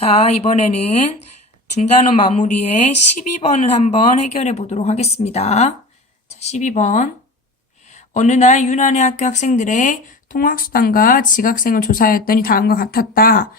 자, 이번에는 중단원 마무리의 12번을 한번 해결해 보도록 하겠습니다. 자, 12번. 어느 날 유난의 학교 학생들의 통학수단과 지각생을 조사하였더니 다음과 같았다.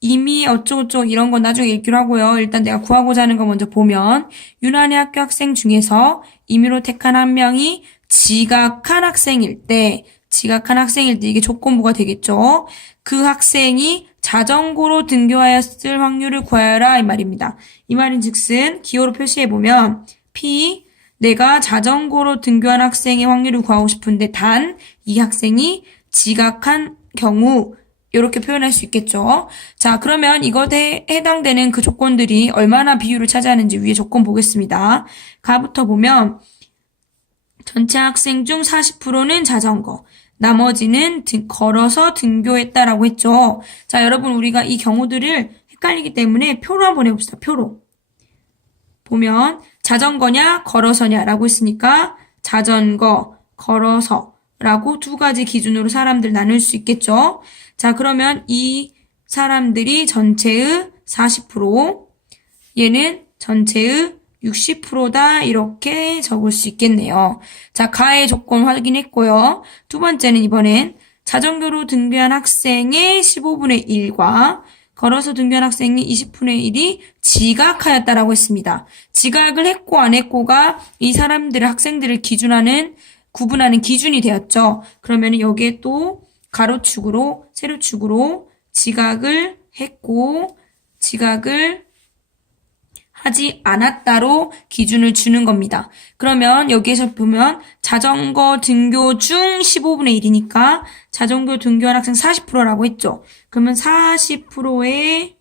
이미 어쩌고저쩌고 이런 건 나중에 읽기로 하고요. 일단 내가 구하고자 하는 거 먼저 보면 유난의 학교 학생 중에서 임의로 택한 한 명이 지각한 학생일 때 이게 조건부가 되겠죠. 그 학생이 자전거로 등교하였을 확률을 구하여라 이 말입니다. 이 말인즉슨 기호로 표시해보면 P 내가 자전거로 등교한 학생의 확률을 구하고 싶은데 단 이 학생이 지각한 경우 이렇게 표현할 수 있겠죠. 자, 그러면 이것에 해당되는 그 조건들이 얼마나 비율을 차지하는지 위에 조건 보겠습니다. 가부터 보면 전체 학생 중 40%는 자전거, 나머지는 걸어서 등교했다라고 했죠. 자, 여러분 우리가 이 경우들을 헷갈리기 때문에 표로 한번 해봅시다. 표로. 보면 자전거냐 걸어서냐라고 했으니까 자전거, 걸어서라고 두 가지 기준으로 사람들 나눌 수 있겠죠. 자, 그러면 이 사람들이 전체의 40%, 얘는 전체의 60%다 이렇게 적을 수 있겠네요. 자, 가의 조건 확인했고요. 두 번째는 이번엔 자전거로 등교한 학생의 15분의 1과 걸어서 등교한 학생의 20분의 1이 지각하였다라고 했습니다. 지각을 했고 안 했고가 이 사람들의 학생들을 구분하는 기준이 되었죠. 그러면 여기에 또 가로축으로 세로축으로 지각을 했고 지각을 하지 않았다로 기준을 주는 겁니다. 그러면 여기에서 보면 자전거 등교 중 15분의 1이니까 자전거 등교한 학생 40%라고 했죠. 그러면 40%의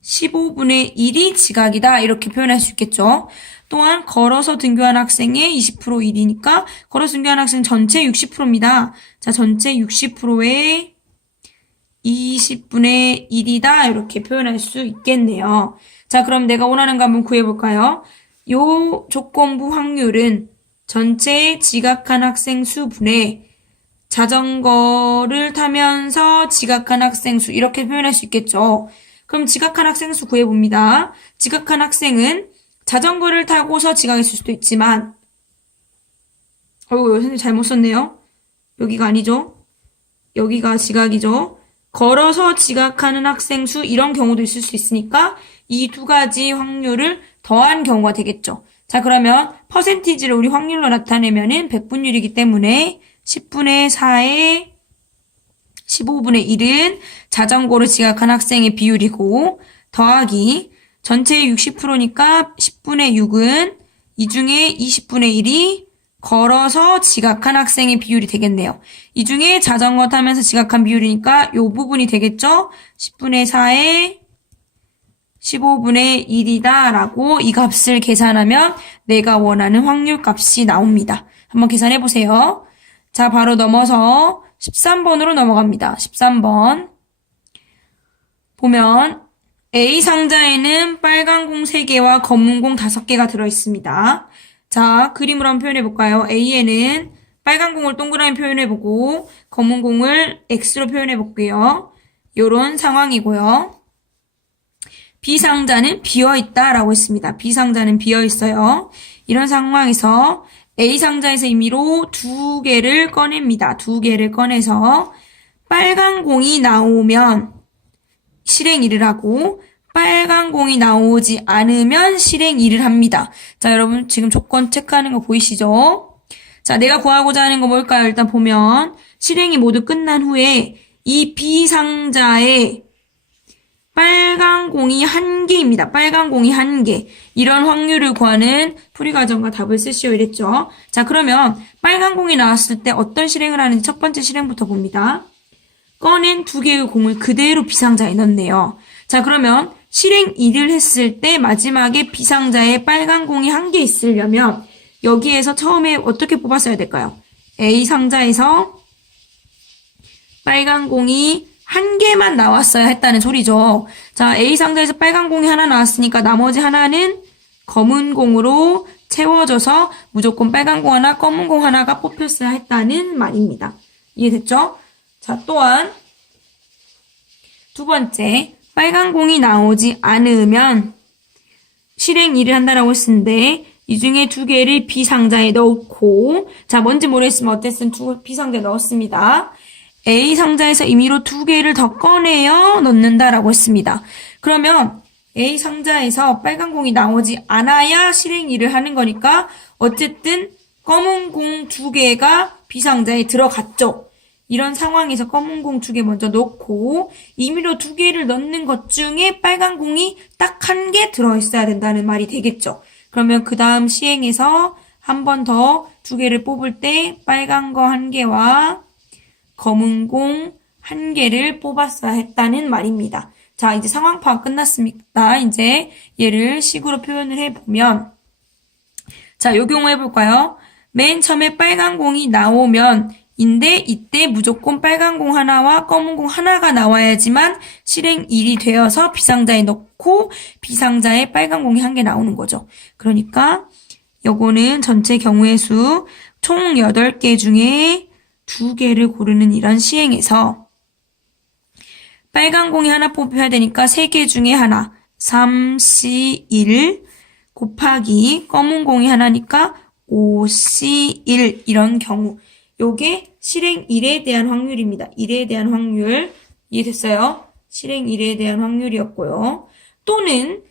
15분의 1이 지각이다 이렇게 표현할 수 있겠죠. 또한 걸어서 등교한 학생의 20% 1이니까 걸어서 등교한 학생 전체 60%입니다. 자, 전체 60%의 20분의 1이다 이렇게 표현할 수 있겠네요. 자, 그럼 내가 원하는 거 한번 구해볼까요? 요 조건부 확률은 전체 지각한 학생 수분의 자전거를 타면서 지각한 학생 수 이렇게 표현할 수 있겠죠. 그럼 지각한 학생 수 구해봅니다. 지각한 학생은 자전거를 타고서 지각했을 수도 있지만 선생님 잘못 썼네요. 여기가 아니죠. 여기가 지각이죠. 걸어서 지각하는 학생 수 이런 경우도 있을 수 있으니까 이 두 가지 확률을 더한 경우가 되겠죠. 자, 그러면 퍼센티지를 우리 확률로 나타내면은 100분율이기 때문에 10분의 4의 15분의 1은 자전거로 지각한 학생의 비율이고 더하기 전체의 60%니까 10분의 6은 이 중에 20분의 1이 걸어서 지각한 학생의 비율이 되겠네요. 이 중에 자전거 타면서 지각한 비율이니까 이 부분이 되겠죠? 10분의 4에 15분의 1이다 라고 이 값을 계산하면 내가 원하는 확률 값이 나옵니다. 한번 계산해 보세요. 자, 바로 넘어서 13번으로 넘어갑니다. 13번. 보면 A 상자에는 빨간 공 3개와 검은 공 5개가 들어있습니다. 자, 그림으로 한번 표현해볼까요? A에는 빨간 공을 동그라미 표현해보고 검은 공을 X로 표현해볼게요. 요런 상황이고요. B 상자는 비어있다라고 했습니다. B 상자는 비어있어요. 이런 상황에서 A 상자에서 임의로 2개를 꺼냅니다. 2개를 꺼내서 빨간 공이 나오면 실행 1을 하고 빨간 공이 나오지 않으면 실행 2를 합니다. 자, 여러분 지금 조건 체크하는 거 보이시죠? 자, 내가 구하고자 하는 거 뭘까요? 일단 보면 실행이 모두 끝난 후에 이 B 상자에 빨간 공이 1개입니다. 빨간 공이 1개. 이런 확률을 구하는 풀이과정과 답을 쓰시오 이랬죠. 자, 그러면 빨간 공이 나왔을 때 어떤 실행을 하는지 첫 번째 실행부터 봅니다. 꺼낸 2개의 공을 그대로 B상자에 넣네요. 자, 그러면 실행 1을 했을 때 마지막에 B상자에 빨간 공이 1개 있으려면 여기에서 처음에 어떻게 뽑았어야 될까요? A상자에서 빨간 공이 1개만 나왔어야 했다는 소리죠. 자, A상자에서 빨간 공이 하나 나왔으니까 나머지 하나는 검은 공으로 채워져서 무조건 빨간 공 하나, 검은 공 하나가 뽑혔어야 했다는 말입니다. 이해됐죠? 자, 또한 두 번째, 빨간 공이 나오지 않으면 실행 2를 한다라고 했었는데 이 중에 2개를 B상자에 넣고 자 뭔지 모르겠으면 어땠든 B상자에 넣었습니다. A상자에서 임의로 2개를 더 꺼내어 넣는다라고 했습니다. 그러면 A상자에서 빨간 공이 나오지 않아야 실행 2를 하는 거니까 어쨌든 검은 공 2개가 B상자에 들어갔죠. 이런 상황에서 검은 공 2개 먼저 넣고 임의로 2개를 넣는 것 중에 빨간 공이 딱 1개 들어있어야 된다는 말이 되겠죠. 그러면 그 다음 시행에서 한 번 더 2개를 뽑을 때 빨간 거 1개와 검은 공 1개를 뽑았어야 했다는 말입니다. 자, 이제 상황 파악 끝났습니다. 이제 얘를 식으로 표현을 해보면 자, 요 경우 해볼까요? 맨 처음에 빨간 공이 나오면 인데 이때 무조건 빨간 공 하나와 검은 공 하나가 나와야지만 실행 1이 되어서 B상자에 넣고 B상자에 빨간 공이 1개 나오는 거죠. 그러니까 요거는 전체 경우의 수 총 8개 중에 2개를 고르는 이런 시행에서 빨간 공이 하나 뽑혀야 되니까 3개 중에 하나 3C1 곱하기 검은 공이 하나니까 5C1 이런 경우 요게 실행 1에 대한 확률입니다. 1에 대한 확률 이해됐어요? 실행 1에 대한 확률이었고요. 또는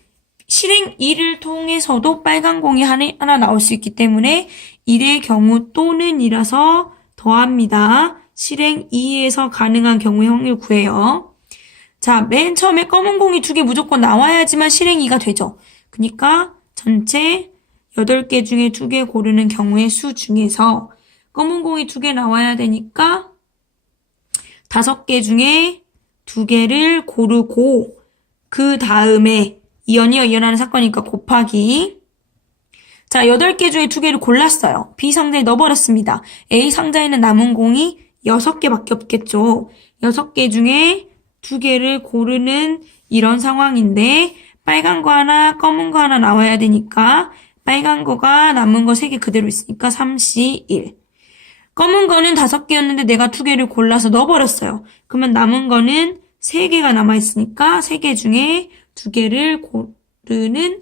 실행 1을 통해서도 빨간 공이 하나 나올 수 있기 때문에 1의 경우 또는 이라서 더합니다. 실행 2에서 가능한 경우의 확률 구해요. 자, 맨 처음에 검은 공이 2개 무조건 나와야지만 실행 2가 되죠. 그러니까 전체 8개 중에 2개 고르는 경우의 수 중에서 검은 공이 2개 나와야 되니까 5개 중에 2개를 고르고 그 다음에 이연이어 이연하는 사건이니까 곱하기 자 8개 중에 2개를 골랐어요. B상자에 넣어버렸습니다. A상자에는 남은 공이 6개밖에 없겠죠. 6개 중에 2개를 고르는 이런 상황인데 빨간 거 하나 검은 거 하나 나와야 되니까 빨간 거가 남은 거 3개 그대로 있으니까 3C1 검은 거는 5개였는데 내가 2개를 골라서 넣어버렸어요. 그러면 남은 거는 3개가 남아있으니까 3개 중에 2개를 고르는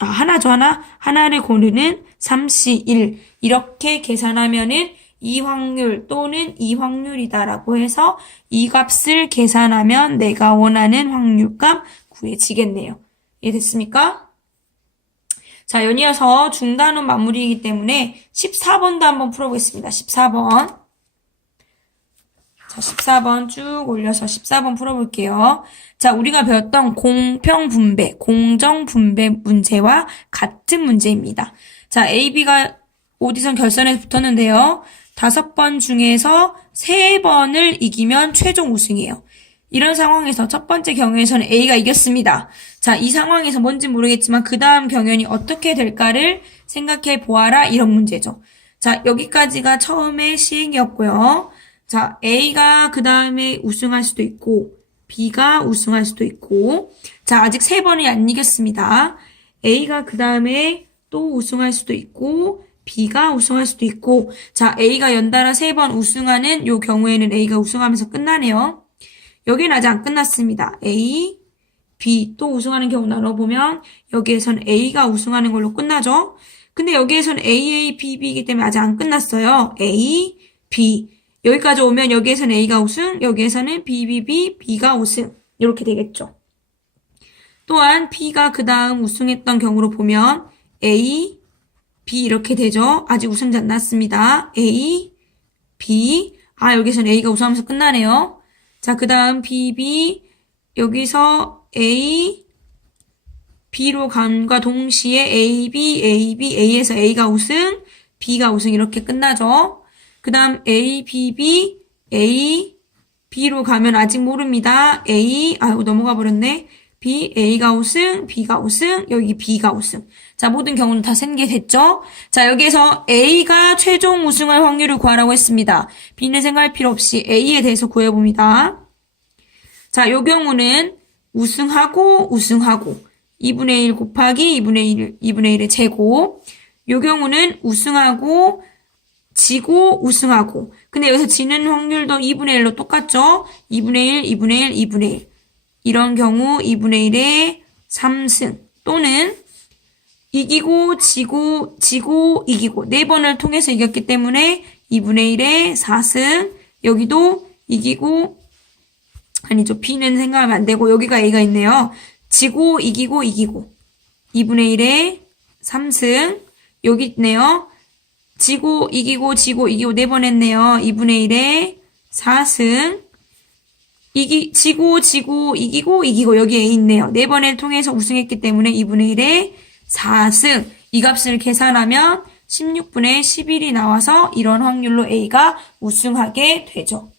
하나죠, 하나를 고르는 3C1 이렇게 계산하면은 이 확률 또는 이 확률이다라고 해서 이 값을 계산하면 내가 원하는 확률값 구해지겠네요. 이해됐습니까? 자, 연이어서 중단원 마무리이기 때문에 14번도 한번 풀어보겠습니다. 14번. 자, 14번 쭉 올려서 14번 풀어볼게요. 자, 우리가 배웠던 공평분배, 공정분배 문제와 같은 문제입니다. 자, A, B가 오디션 결선에 붙었는데요. 5번 중에서 3번을 이기면 최종 우승이에요. 이런 상황에서 첫 번째 경연에서는 A가 이겼습니다. 자, 이 상황에서 뭔지 모르겠지만 그 다음 경연이 어떻게 될까를 생각해 보아라 이런 문제죠. 자, 여기까지가 처음에 시행이었고요. 자, A가 그 다음에 우승할 수도 있고 B가 우승할 수도 있고 자, 아직 3번이 안 이겼습니다. A가 그 다음에 또 우승할 수도 있고 B가 우승할 수도 있고 자, A가 연달아 3번 우승하는 요 경우에는 A가 우승하면서 끝나네요. 여기는 아직 안 끝났습니다. A, B 또 우승하는 경우 나눠보면 여기에선 A가 우승하는 걸로 끝나죠. 근데 여기에선 A, B, B이기 때문에 아직 안 끝났어요. A, B 여기까지 오면 여기에서는 A가 우승, 여기에서는 B, B, B, B가 우승 이렇게 되겠죠. 또한 B가 그 다음 우승했던 경우로 보면 A, B 이렇게 되죠. 아직 우승자 안 났습니다. A, B 여기서는 A가 우승하면서 끝나네요. 자, 그 다음 B, B 여기서 A, B로 간과 동시에 A, B, A, B, A에서 A가 우승, B가 우승 이렇게 끝나죠. 그 다음 A, B, B, A, B로 가면 아직 모릅니다. A, 넘어가 버렸네. B, A가 우승, B가 우승, 여기 B가 우승. 자, 모든 경우는 다 생개됐죠? 자, 여기에서 A가 최종 우승할 확률을 구하라고 했습니다. B는 생각할 필요 없이 A에 대해서 구해봅니다. 자, 요 경우는 우승하고 2분의 1 곱하기 2분의 1의 제곱. 요 경우는 우승하고 지고 우승하고 근데 여기서 지는 확률도 2분의 1로 똑같죠? 2분의 1, 2분의 1, 2분의 1 이런 경우 2분의 1의 3승 또는 이기고 지고 이기고 4번을 통해서 이겼기 때문에 2분의 1의 4승 여기도 이기고 아니죠. B는 생각하면 안 되고 여기가 A가 있네요. 지고 이기고 2분의 1의 3승 여기 있네요. 지고 이기고 4번 했네요. 2분의 1의 4승 지고 이기고 여기 A 있네요. 4번을 통해서 우승했기 때문에 2분의 1의 4승 이 값을 계산하면 16분의 11이 나와서 이런 확률로 A가 우승하게 되죠.